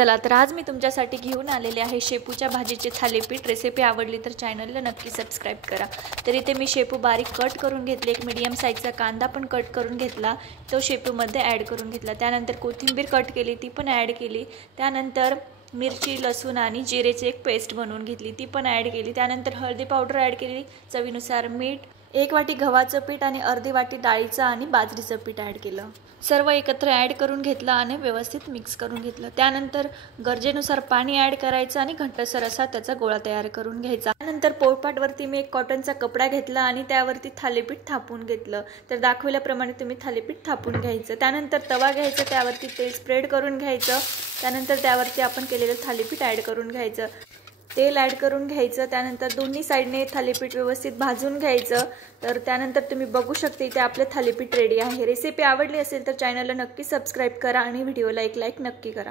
चला तर आज मी तुमच्यासाठी घेऊन आलेले आहे शेपूच्या भाजीचे थालीपीठ। रेसिपी आवडली तर चॅनलला नक्की सबस्क्राइब करा। तर इथे मी शेपू बारीक कट करून घेतले, एक मीडियम साइजचा कांदा पण कट करून घेतला, तो शेपूमध्ये ॲड करून घेतला। त्यानंतर कोथिंबीर कट केली, ती पण ॲड केली। त्यानंतर मिरची, लसूण आणि जिरेची एक पेस्ट बनवून घेतली, ती पण ॲड केली। त्यानंतर हळदी पावडर ॲड केली, चवीनुसार मीठ, 1 वाटी गव्हाचं पीठ आणि अर्धी वाटी डाळीचं आणि बाजरीचं पीठ ॲड केलं। सर्व एकत्र ॲड करून घेतलं आणि व्यवस्थित मिक्स करून घेतलं। त्यानंतर गरजेनुसार पाणी ॲड करायचं आणि घट्टसर असा त्याचा गोळा तयार करून घ्यायचा। त्यानंतर पोळपाटवरती मी एक कॉटनचा कपडा घेतला आणि त्यावरती थालीपीठ थापून घेतलं। तर दाखवल्याप्रमाणे तुम्ही थालीपीठ थापून घ्यायचं। त्यानंतर तवा घ्यायचा, त्यावरती तेल स्प्रेड करून घ्यायचं। त्यानंतर त्यावरती आपण केलेलं थालीपीठ ॲड करून घ्यायचं, तेल ॲड करून घ्यायचं। त्यानंतर दोन्ही साइडने थालीपीठ व्यवस्थित भाजून घ्यायचं। तर त्यानंतर तुम्ही बघू शकता इथे आपले थालीपीठ रेडी आहे। रेसिपी आवडली असेल तर चॅनलला नक्की सबस्क्राइब करा आणि व्हिडिओला एक लाईक नक्की करा।